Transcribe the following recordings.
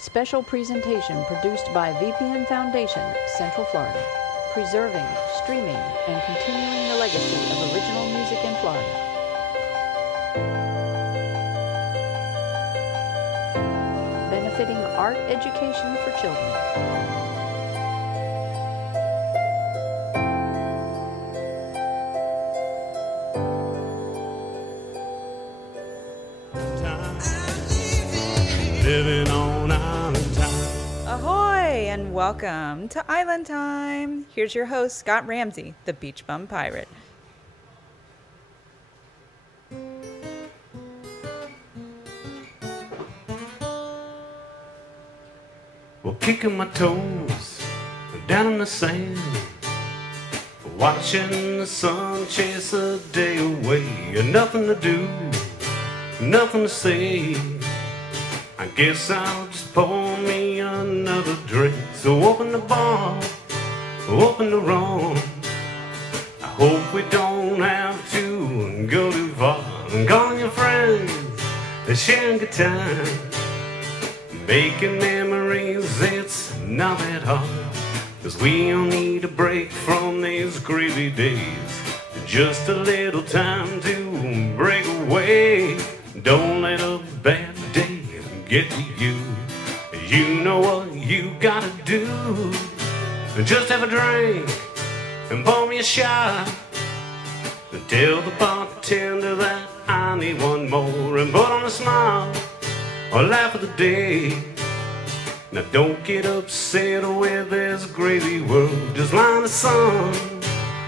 Special presentation produced by VPN Foundation, Central Florida. Preserving, streaming, and continuing the legacy of original music in Florida. Benefiting art education for children. Living on Island Time. Ahoy and welcome to Island Time. Here's your host, Scott Ramsey, the Beach Bum Pirate. Well, kicking my toes down in the sand, watching the sun chase a day away, and nothing to do, nothing to say. I guess I'll just pour me another drink. So open the bar, open the rum. I hope we don't have to go too far. I'm calling your friends, they're sharing good time, making memories, it's not that hard. 'Cause we all need a break from these gritty days. Just a little time to break away. Don't let a bad day get to you. You know what you gotta do. Just have a drink and pour me a shot, and tell the bartender that I need one more, and put on a smile or laugh of the day. Now don't get upset with this gravy world. Just lie in the sun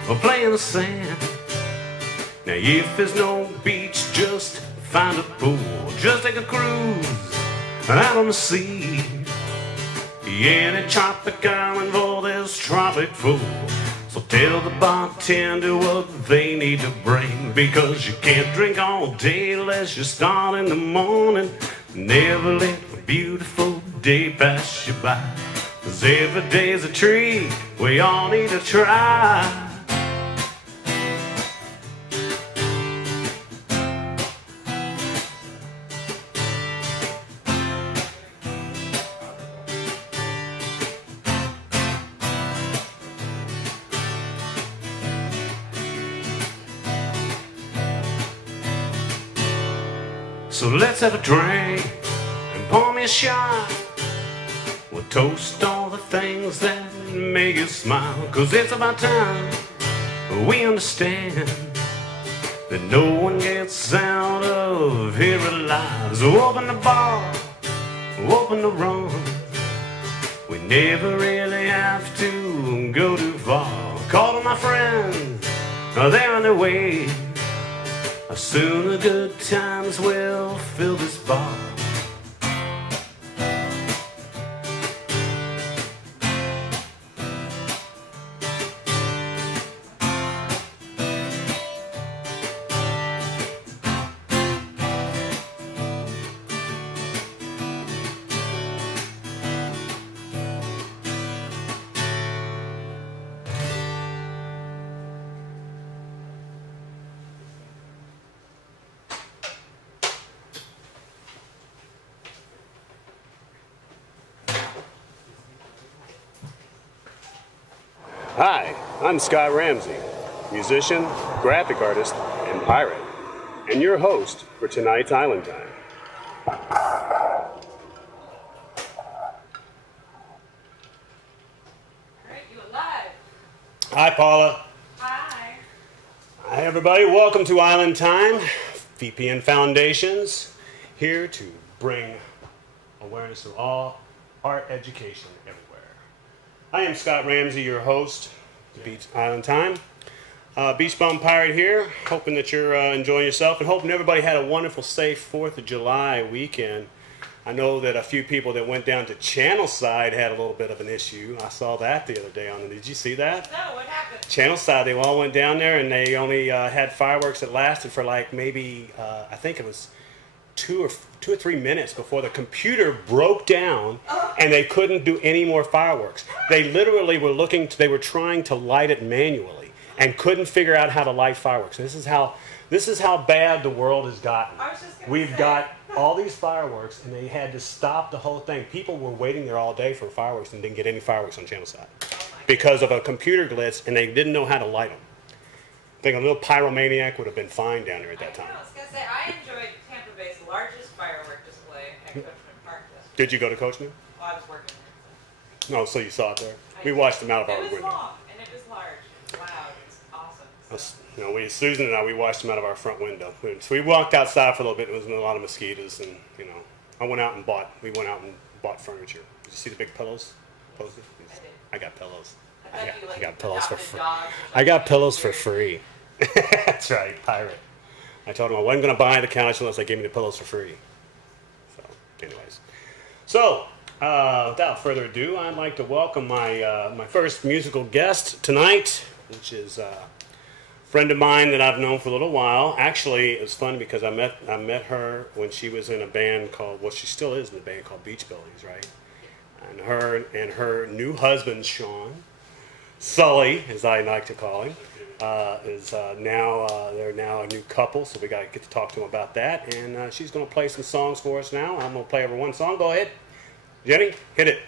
or play in the sand. Now if there's no beach, just find a pool. Just take a cruise out on the sea. Any tropic island for this tropic fool. So tell the bartender what they need to bring, because you can't drink all day unless you start in the morning. Never let a beautiful day pass you by, 'cause every day's a treat we all need to try. So let's have a drink and pour me a shot. We'll toast all the things that make us smile, 'cause it's about time we understand that no one gets out of here alive. So open the bar, open the rum. We never really have to go too far. Call to my friends, they're on their way. Soon the good times will fill this bar. Hi, I'm Scott Ramsey, musician, graphic artist, and pirate, and your host for tonight's Island Time. All right, you alive? Hi, Paula. Hi. Hi, everybody. Welcome to Island Time. VPN Foundation's here to bring awareness to all art education everywhere. I am Scott Ramsey, your host, Beach Island Time. Beach Bum Pirate here, hoping that you're enjoying yourself and hoping everybody had a wonderful, safe 4th of July weekend. I know that a few people that went down to Channelside had a little bit of an issue. I saw that the other day on the, did you see that? No, what happened? Channelside, they all went down there and they only had fireworks that lasted for like maybe, I think it was two or 3 minutes before the computer broke down and they couldn't do any more fireworks. They literally were they were trying to light it manually and couldn't figure out how to light fireworks. This is how bad the world has gotten. We've got all these fireworks, and they had to stop the whole thing. People were waiting there all day for fireworks and didn't get any fireworks on channel side because of a computer glitch, and they didn't know how to light them. I think a little pyromaniac would have been fine down there at that time. I was going to say, I enjoyed Tampa Bay's largest firework display at Coachman Park yesterday. Did you go to Coachman? Well, I was working there. No, so you saw it there? We watched them out of our window. It was long, and it was large, and loud. It was awesome. So. You know, Susan and I, we watched them out of our front window. So we walked outside for a little bit. It was a lot of mosquitoes, and you know, we went out and bought furniture. Did you see the big pillows? Posted? I got pillows. I got pillows for free. I got pillows for free. That's right, pirate. I told him I wasn't going to buy the couch unless they gave me the pillows for free. So, anyways. So, without further ado, I'd like to welcome my first musical guest tonight, which is a friend of mine that I've known for a little while. Actually, it's fun because I met her when she was in a band called, well, she still is in a band called Beach Buildings, right? And her new husband, Sean, Sully, as I like to call him, they're now a new couple, so we got to get to talk to him about that. And she's going to play some songs for us now. I'm going to play over one song. Go ahead. Jenny, hit it.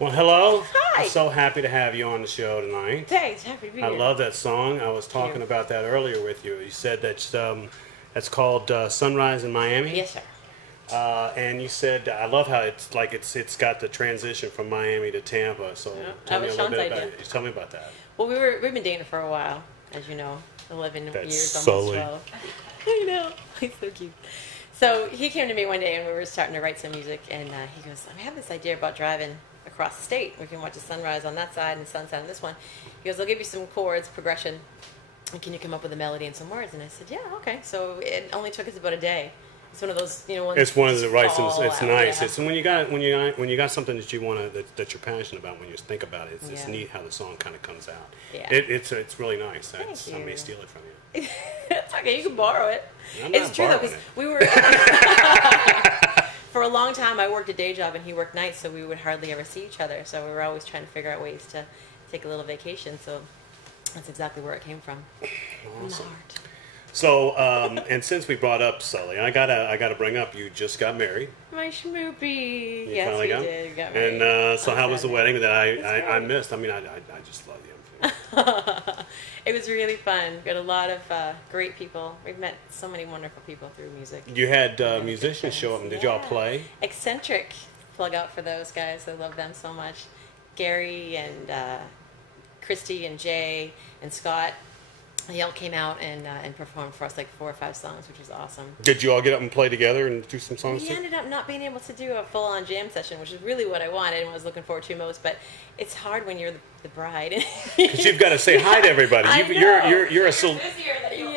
Well, hello. I'm so happy to have you on the show tonight. Thanks. Happy to be here. I love that song. I was talking about that earlier with you. You said that's called Sunrise in Miami. Yes, sir. And you said, I love how it's like it's got the transition from Miami to Tampa. So tell me a little bit about it. Tell me about that. Well, we've been dating for a while, as you know, 11 That's years, Sully. almost 12. I know, he's so cute. So he came to me one day and we were starting to write some music, and he goes, I have this idea about driving across the state. We can watch the sunrise on that side and the sunset on this one. He goes, I'll give you some chords, progression, and can you come up with a melody and some words? And I said, yeah, okay. So it only took us about a day. It's one of those, ones. It's one of the right. It's nice. Yeah. It's when you got something that you want to that you're passionate about. When you think about it, it's neat how the song kind of comes out. Yeah. It's really nice. Thank you. I may steal it from you. It's okay. You can borrow it. I'm It's not true though, borrowing because it. we were for a long time. I worked a day job and he worked nights, so we would hardly ever see each other. So we were always trying to figure out ways to take a little vacation. So that's exactly where it came from. From the heart. So, and since we brought up Sully, I gotta bring up, you just got married. My schmoopy. You Yes, finally we got did. We got married. And so, how was the wedding that I great. missed? I mean, I just love you. It was really fun. We got a lot of great people. We've met so many wonderful people through music. You had musicians show up, and did y'all play? Eccentric. Plug out for those guys. I love them so much. Gary and Christy and Jay and Scott. They all came out and performed for us like 4 or 5 songs, which was awesome. Did you all get up and play together and do some songs We too? ended up not being able to do a full-on jam session, which is really what I wanted and was looking forward to most. But it's hard when you're the bride. Because you've got to say hi to everybody. I You're a busier than you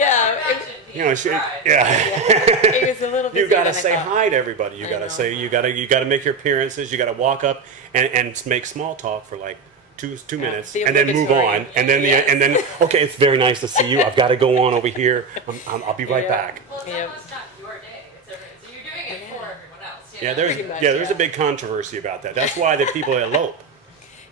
it was a little bit. you got to say hi to everybody. You got to say you got to make your appearances. You got to walk up and make small talk for like two minutes, the and then move obligatory. on, and then okay, it's very nice to see you. I've got to go on over here. I'll be right back. Well, it's Yeah. almost not your day. So you're doing it for everyone else. Yeah, Pretty much, there's a big controversy about that. That's why the people elope.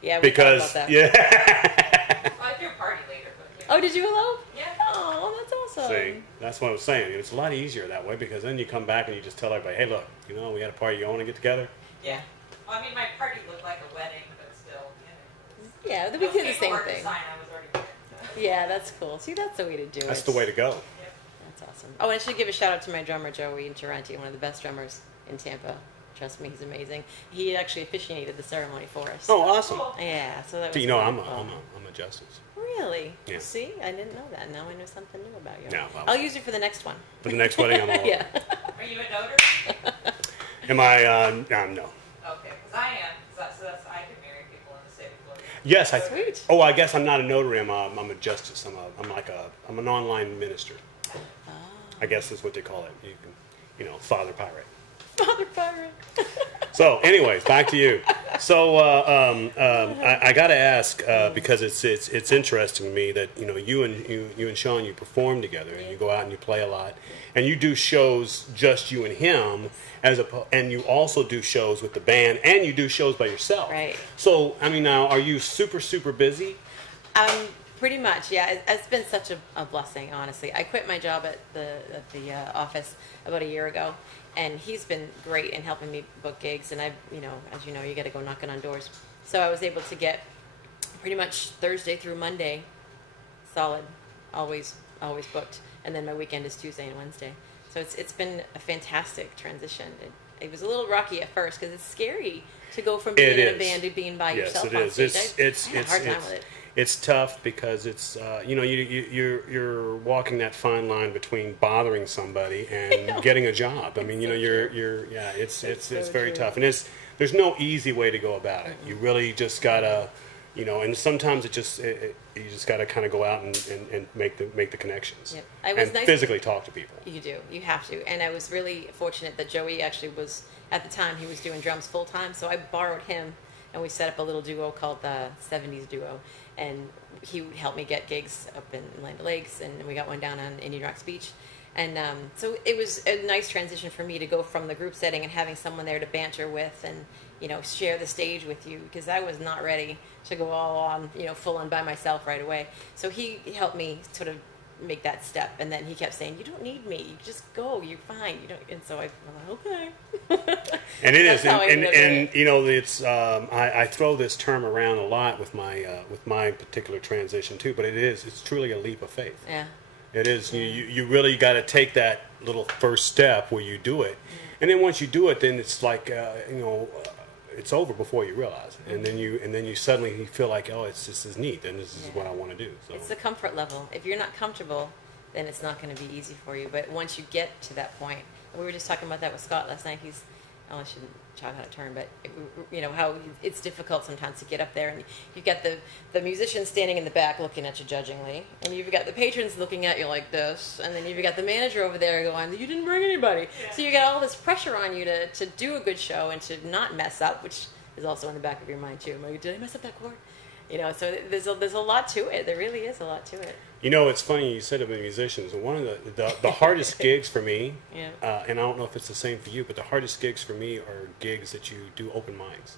Yeah, we Because talked about that. yeah. Well, I threw a party later, but Oh, did you elope? yeah. Oh, that's awesome. See, that's what I was saying. It's a lot easier that way because then you come back and you just tell everybody, hey, look, we had a party. You want to get together? Yeah. Well, I mean, my party looked like a wedding, but still, Yeah, we did the same paperwork to thing. sign, I was already there. Yeah, that's cool. See, that's the way to do it. That's the way to go. That's awesome. Oh, and I should give a shout out to my drummer, Joey Tarenti, one of the best drummers in Tampa. Trust me, he's amazing. He actually officiated the ceremony for us. Oh, awesome. Yeah, so that was You know, I'm wonderful. a justice. Really? Yeah. See, I didn't know that. Now I know something new about you. Yeah, well- I'll use it for the next one. For the next wedding, I'm all Yeah. Are you a notary? Am I? No. Okay, because I am. So that's I can marry people in the state of Florida. Yes, I. Sweet. Oh, I guess I'm not a notary. I'm a justice. I'm an online minister. I guess that's what they call it. You can, father pirate. Father Pirate. So, anyways, back to you. So, I got to ask because it's interesting to me that you and Sean, you perform together and you go out and you play a lot, and you do shows just you and him and you also do shows with the band and you do shows by yourself. Right. So, I mean, now are you super busy? Pretty much, yeah. It's been such a blessing, honestly. I quit my job at the office about a year ago, and he's been great in helping me book gigs. And as you know, you got to go knocking on doors. So I was able to get pretty much Thursday through Monday, solid, always booked, and then my weekend is Tuesday and Wednesday. So it's been a fantastic transition. It was a little rocky at first because it's scary to go from being in a band to being by yourself on stage. I had a hard time with it. It's tough because it's you're walking that fine line between bothering somebody and getting a job. I mean, it's very tough, and there's no easy way to go about it. You really just gotta, and sometimes you just gotta kind of go out and make the connections and physically talk to people. You do, you have to. And I was really fortunate that Joey actually was at the time he was doing drums full time, so I borrowed him and we set up a little duo called the 70s Duo. And he would help me get gigs up in Land O'Lakes, and we got one down on Indian Rocks Beach. And so it was a nice transition for me to go from the group setting and having someone there to banter with and, share the stage with you, because I was not ready to go all on, full on by myself right away. So he helped me sort of make that step. And then he kept saying, "You don't need me. You just go. You're fine. You don't." And so I'm like, okay. And it is, That's how I ended up doing and it. you know, it's I throw this term around a lot with my particular transition too, but it's truly a leap of faith. Yeah. It is. You really got to take that little first step where you do it, and then once you do it, then it's like it's over before you realize it, and then you suddenly feel like, oh, this is neat, and this is what I want to do. So It's the comfort level. If you're not comfortable, then it's not going to be easy for you. But once you get to that point, we were just talking about that with Scott last night. I shouldn't talk out of turn, but how it's difficult sometimes to get up there, and you've got the musicians standing in the back looking at you judgingly, and you've got the patrons looking at you like this, and then you've got the manager over there going, "You didn't bring anybody." Yeah. So you got all this pressure on you to do a good show and to not mess up, which is also in the back of your mind too. I'm like, did I mess up that chord? So there's a lot to it. There really is a lot to it. it's funny you said about musicians. One of the hardest gigs for me, Yeah. and I don't know if it's the same for you, but the hardest gigs for me are gigs that you do open mics.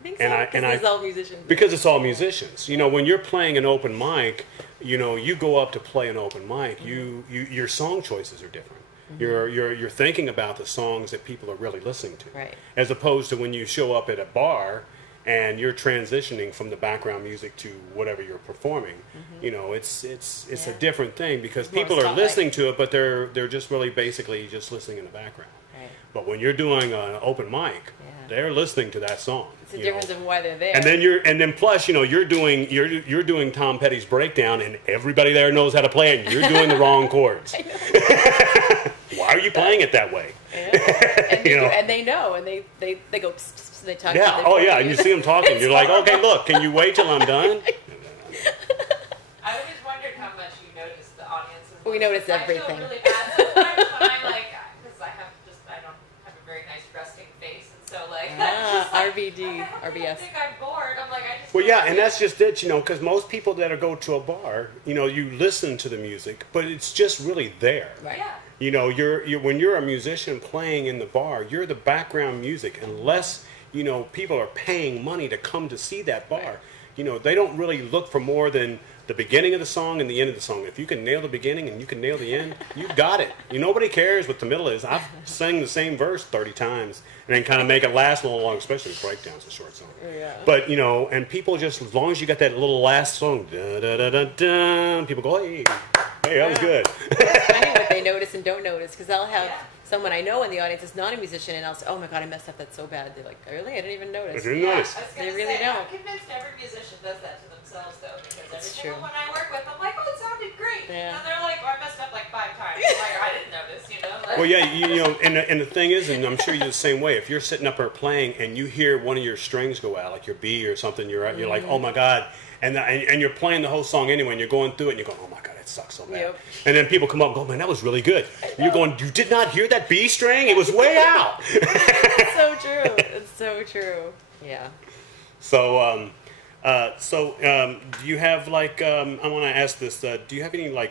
I think so, because it's all musicians. Because it's all musicians. When you're playing an open mic, you go up to play an open mic, your song choices are different. You're thinking about the songs that people are really listening to. Right. As opposed to when you show up at a bar and you're transitioning from the background music to whatever you're performing. It's a different thing because It's more people are spotlight. listening to it, but they're just really basically just listening in the background. Right. But when you're doing an open mic, Yeah. they're listening to that song. It's the difference of why they're there. And then plus, you're doing Tom Petty's breakdown, and everybody there knows how to play it, and you're doing the wrong chords. Why are you playing it that way? Yeah. And they know, and they go. Psst, psst, they talk. Yeah. They Oh, yeah. point And you see them talking. It's You're like, horrible. okay, look, can you wait till I'm done? I always wondered how much you notice the audience. We notice everything. I feel really bad sometimes when I'm like, because I don't have a very nice resting face, and so like, RBD, I RBS. think I'm bored. I'm like, I just. Well, feel yeah, like- and that's just it, because most people that go to a bar, you listen to the music, but it's just really there. Right. Yeah. You're when you're a musician playing in the bar, you're the background music. Unless people are paying money to come to see that bar, they don't really look for more than the beginning of the song and the end of the song. If you can nail the beginning and you can nail the end, you've got it. Nobody cares what the middle is. I've sang the same verse 30 times and then kind of make it last a little long, especially with breakdowns, a short song. Yeah. But and people just, as long as you got that little last song, da da da da da, people go, hey, that was good. It's funny what they notice and don't notice, because I'll have Yeah. someone I know in the audience that's not a musician, and I'll say, "Oh my God, I messed up. That's so bad." They're like, "Really? I didn't even I notice." didn't Yeah, notice. I was They gonna really say, don't. I'm convinced every musician does that to themselves, though, because every It's single true. one I work with, I'm like, oh, it sounded great. Yeah. And they're like, oh, I messed up like 5 times. I'm like, I didn't notice, Like, Well, yeah, and the thing is, and I'm sure you're the same way. If you're sitting up there playing and you hear one of your strings go out, like your B or something, you're like, oh my God, and you're playing the whole song anyway, and you're going through it, and you're going, oh my God, it sucks so bad. Yep. And then people come up and go, man, that was really good. And you're going, you did not hear that B string? It was way out. It's so true. It's so true. Yeah. So, do you have I want to ask this? Do you have any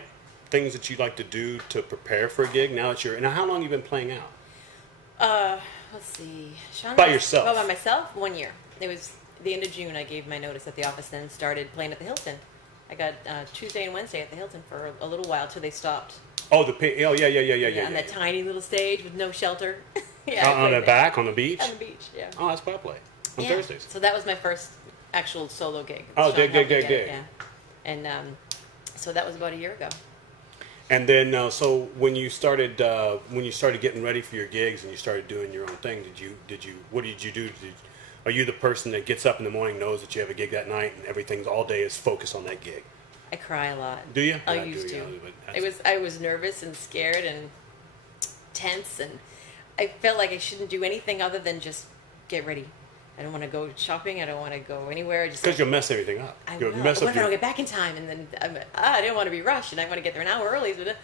things that you like to do to prepare for a gig now that you're? Now, how long have you been playing out? Let's see. Sean By was- yourself? Oh, by myself? 1 year. It was the end of June. I gave my notice at the office, then started playing at the Hilton. I got Tuesday and Wednesday at the Hilton for a little while till they stopped. Oh, yeah. On that tiny little stage with no shelter. Yeah. I On played the there. back, on the beach. On the beach. Yeah. Oh, that's where I play on Yeah. Thursdays. So that was my first actual solo gig. Oh, Sean dig. helped me get it, yeah. And so that was about a year ago. And then, so when you started getting ready for your gigs and you started doing your own thing, what did you do? Are you the person that gets up in the morning, knows that you have a gig that night, and everything's all day is focused on that gig? I cry a lot. Do you? I Yeah, used do, to. yeah, but that's- I was nervous and scared and tense, and I felt like I shouldn't do anything other than just get ready. I don't want to go shopping. I don't want to go anywhere. I just Because you'll mess everything up. I You'll will. mess What up if I don't your. get back in time? And then I didn't want to be rushed, and I want to get there an hour early. But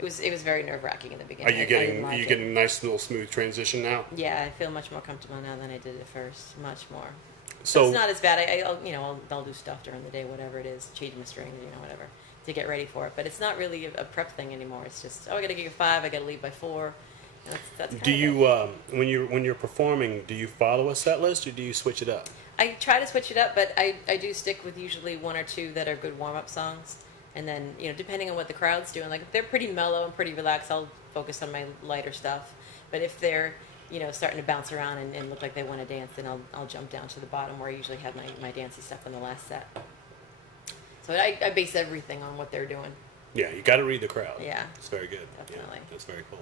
it was very nerve wracking in the Are beginning. you I getting? didn't Are like you it. getting a nice little smooth transition now? Yeah, I feel much more comfortable now than I did at first. Much more. So it's not as bad. I'll do stuff during the day, whatever it is, change my strings, whatever, to get ready for it. But it's not really a prep thing anymore. It's just, I got to gig at 5, I got to leave by 4. And that's kind do of you it. when you're performing, do you follow a set list or do you switch it up? I try to switch it up, but I do stick with usually 1 or 2 that are good warm up songs, And then, depending on what the crowd's doing, like if they're pretty mellow and pretty relaxed, I'll focus on my lighter stuff. But if they're, starting to bounce around and look like they want to dance, then I'll jump down to the bottom where I usually have my dancey stuff on the last set. So I base everything on what they're doing. Yeah, you got to read the crowd. Yeah. It's very good. Definitely. Yeah, that's very cool.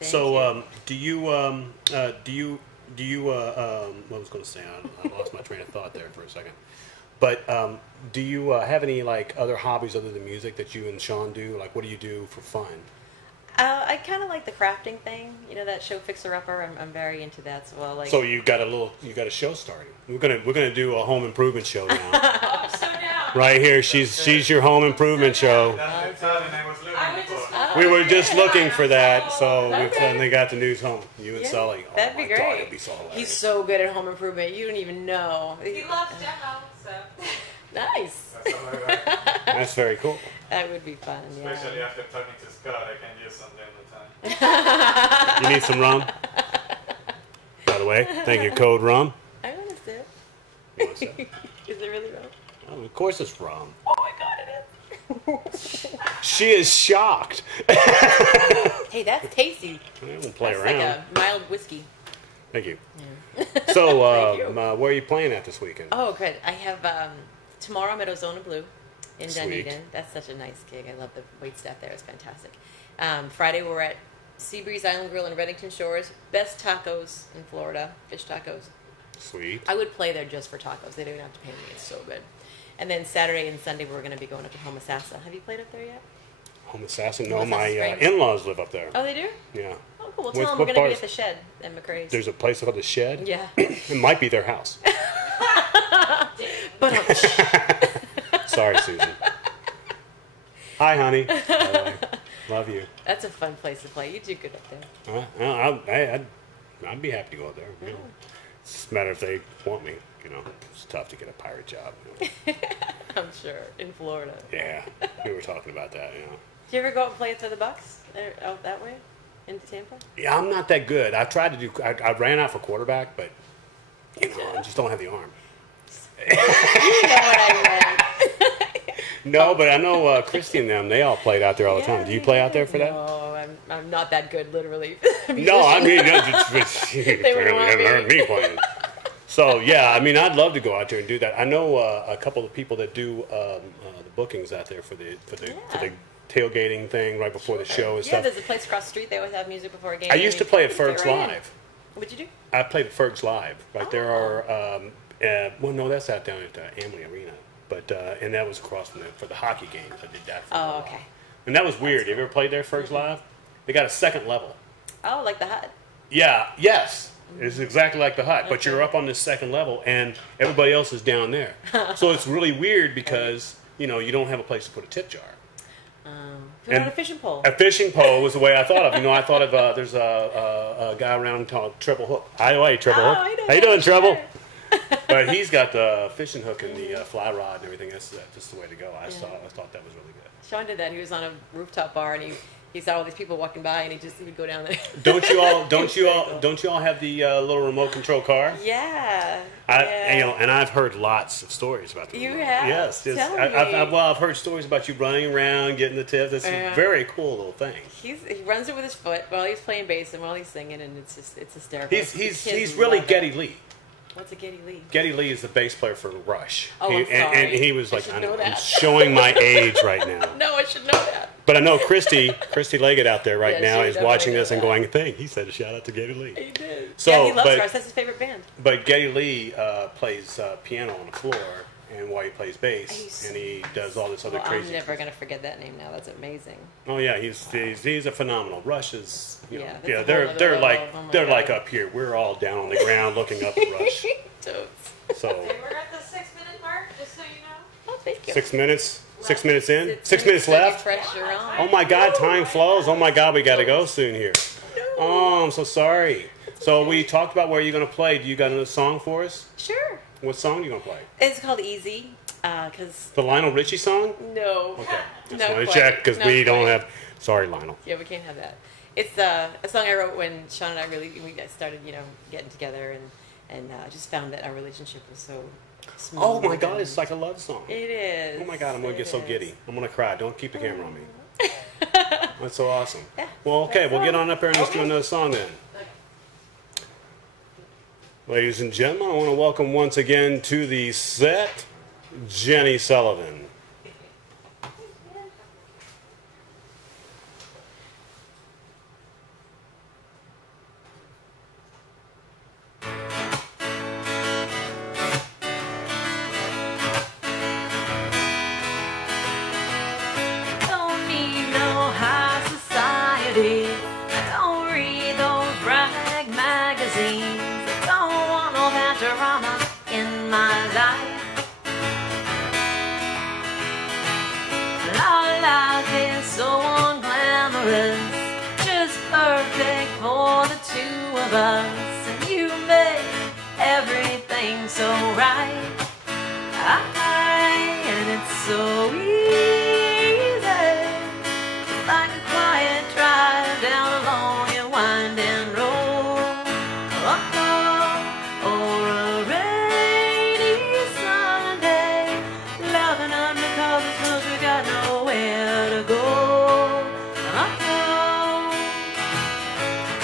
Thank So, you. do you what was going to say? I lost my train of thought there for a second. But do you have any like other hobbies other than music that you and Sean do? Like, what do you do for fun? I kind of like the crafting thing. That show Fixer Upper. I'm very into that as well. Like, So you got a show starting. We're gonna do a home improvement show now. Oh, I'm so down. Right here, she's your home improvement show. That's the timing I was looking I would for. just. We were just looking for that, so we Okay. finally got the news home. You and Yeah, Sully. Oh that'd be my God, great. it'd be so hilarious. He's so good at home improvement. You don't even know. He loves demo, so. Nice. That's all right. That's very cool. That would be fun. Yeah. Especially after talking to Scott, I can use something all the time. You need some rum? By the way, thank you, Code Rum. I want to sip. You want some? Is it really rum? Oh, of course it's rum. Oh my god, it is. She is shocked. Hey, that's tasty. I won't play That's around. like a mild whiskey. Thank you. So, Thank you. where are you playing at this weekend? Oh, good. I have tomorrow I'm at Ozona Blue in Sweet. Dunedin. That's such a nice gig. I love the wait staff there. It's fantastic. Friday we're at Seabreeze Island Grill in Reddington Shores. Best tacos in Florida. Fish tacos. Sweet. I would play there just for tacos. They don't even have to pay me. It's so good. And then Saturday and Sunday we're going to be going up to Homosassa. Have you played up there yet? Home Assassin? No, Homosassa my Springs? in-laws live up there. Oh, they do? Yeah. Oh, cool. Well, What- tell them what we're going to be bars? at the Shed at McRae's. There's a place called The Shed? Yeah. It might be their house. But Sorry, Susan. Hi, honey. By the way. Love you. that's a fun place to play. You do good up there. I'd be happy to go up there. You know. It's just a matter if they want me. You know, it's tough to get a pirate job. You know. I'm sure. In Florida. Yeah, we were talking about that. You know. Do you ever go out and play for the Bucks out that way into Tampa? Yeah, I'm not that good. I've tried to do. I ran out for quarterback, but you know, I just don't have the arm. You know what I meant. No, but I know Christy and them. They all played out there all the time. Do you play out there for that? No, I'm not that good, literally. No, I mean, you They wouldn't want haven't me. heard me playing. So yeah, I mean, I'd love to go out there and do that. I know a couple of people that do the bookings out there for the tailgating thing right before the show and Yeah, stuff. there's a place across the street. They always have music before a game. I used to play at Ferg's Get right in. Live. What'd you do? I played at Ferg's Live. Like there are, well, no, that's out down at Amalie Arena, but and that was across from for the hockey games. I did that. For a Oh, while. okay. And that was weird. Have you ever played there, Ferg's Live? They got a second level. Oh, like the hut. Yeah, yes. It's exactly like the hut, but you're up on this second level, and everybody else is down there. So it's really weird because, you know, you don't have a place to put a tip jar. Put on a fishing pole. A fishing pole was the way I thought of. You know, I thought of, there's a guy around called Treble Hook. Hi, Treble Oh, Hook. I know How you that, doing, Treble? sure. But he's got the fishing hook and the fly rod and everything. That's just the way to go. I thought that was really good. Sean did that. He was on a rooftop bar and he saw all these people walking by and he would go down there. Don't you all have the little remote control car? Yeah. You know, and I've heard lots of stories about that. You have? Yes. Tell me. I've heard stories about you running around, getting the tips. It's a very cool little thing. He runs it with his foot while he's playing bass and while he's singing, and it's hysterical. He's The kids really love it. Geddy Lee. What's a Geddy Lee? Geddy Lee is the bass player for Rush. Oh, I'm and sorry. he was I like, should I know know, I'm that. showing my age right now. No, I should know that. But I know Christy Leggett out there right Yeah, now she is definitely watching this and knows going, "Thing." He said a shout out to Geddy Lee. He did. So, yeah, he loves but- Rush. That's his favorite band. But Geddy Lee plays piano on the floor, and while he plays bass, and he does all this other Well, crazy. I'm never going to forget that name now. That's amazing. Oh yeah, he's a phenomenal. Rush is, you know, Yeah, that's yeah, a whole they're other they're level. like Oh my they're God. like up here. We're all down on the ground looking up at Rush. Totes. So Okay, we're at the 6-minute mark, just so you know. Oh, thank you. 6 minutes. 6 minutes in. It's 6 minutes pretty left. fresh, you're on. Oh my God, time flows. Oh my God, we got to go soon here. Oh, I'm so sorry. So we talked about where you're going to play. Do you got another song for us? Sure. What song are you going to play? It's called Easy, because The Lionel Richie song? no. Okay. Just No want to quite. check because Not we don't quite. have. Sorry, Lionel. Yeah, we can't have that. It's a song I wrote when Sean and I we started, getting together, and I just found that our relationship was so Oh my God, it's like a love song. It is. Oh my God, I'm going to get so giddy. I'm going to cry. Don't keep the camera on me. That's so awesome. Yeah, Well, okay, that's we'll get fun. on up here and let's do another song then. Ladies and gentlemen, I want to welcome once again to the set, Jenny Sullivan. Don't need no high society. I don't read those rag magazines. I don't want all that drama in my life. Our life is so unglamorous, just perfect for the two of us. And you make everything so right. And it's so easy, like a quiet drive down a long and winding road. Or a rainy Sunday, loving undercover 'cause we got nowhere to go.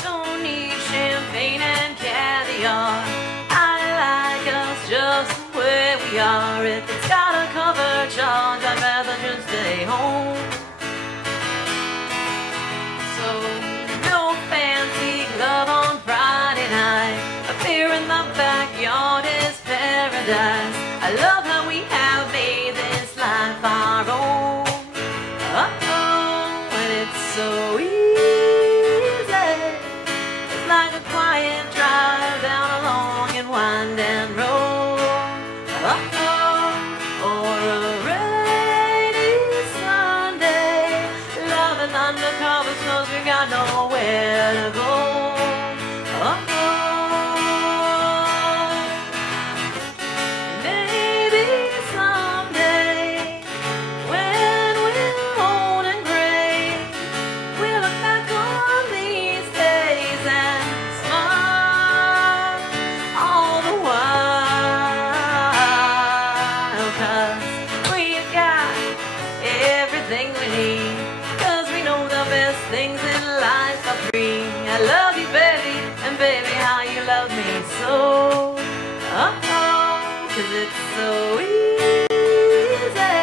Don't need champagne and caviar. I like us just the way we are. If it's got a cover charge, I'd rather just stay home. So no fancy club on Friday night. A beer in the backyard is paradise. I love how we have made this life our own. And it's so easy. It's like a quiet drive down a long and winding road. Or a rainy Sunday, loving undercovers 'cause we got nowhere to go. Maybe someday, when we're old and gray, we'll look back on these days and smile all the while. 'Cause we've got everything we need. 'Cause we know the best things in life are free. I love you, baby, and baby, how you love me so. 'Cause it's so easy.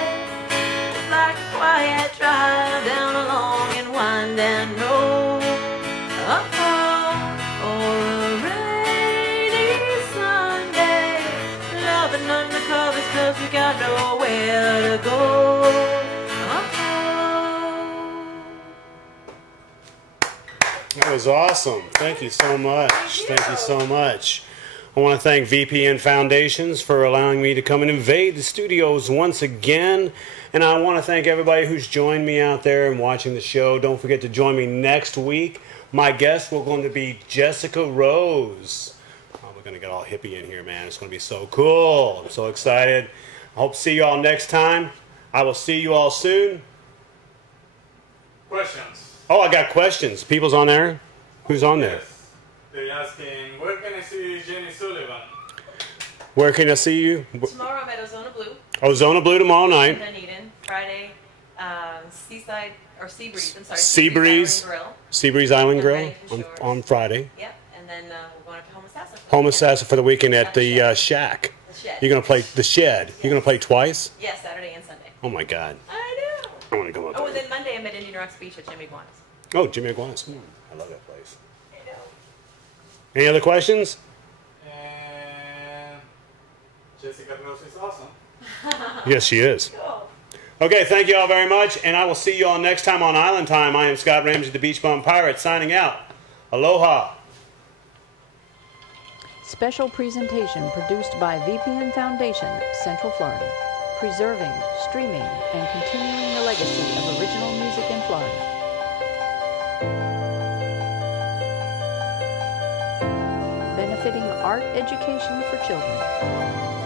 It's like a quiet drive down a long and winding road. Or a rainy Sunday, loving undercovers 'cause we got nowhere to go. That was awesome. Thank you so much. Thank you so much. I want to thank VPN Foundations for allowing me to come and invade the studios once again. And I want to thank everybody who's joined me out there and watching the show. Don't forget to join me next week. My guest will going to be Jessica Rose. Oh, we're going to get all hippie in here, man. It's going to be so cool. I'm so excited. I hope to see you all next time. I will see you all soon. Questions? Oh, I got questions. People's on there? Who's on there? Yes. They're asking, where can I see Jenny Sullivan? Where can I see you? Tomorrow I'm at Ozona Blue Ozona Blue tomorrow in night. Dunedin. Friday, Seaside or Seabreeze. I'm sorry. Seabreeze. Island Grill. Seabreeze Island And Grill Bennington on, Shores. on Friday. Yep. And then we're going up to Homosassa. Homosassa for the weekend at the Shack. The Shed. You're going to play the Shed. You're going to play twice? Yeah, Saturday and Sunday. Oh my God. I know. I want to come up Oh, and there. then Monday I'm at Indian Rocks Beach at Jimmy Guan's. Oh, Jimmy Aguanas. I love that place. I know. Any other questions? And Jessica Rose is awesome. Yes, she is. Cool. Okay, thank you all very much, and I will see you all next time on Island Time. I am Scott Ramsey, the Beach Bum Pirate, signing out. Aloha. Special presentation produced by VPN Foundation, Central Florida. Preserving, streaming, and continuing the legacy of original music in Florida. Benefiting art education for children.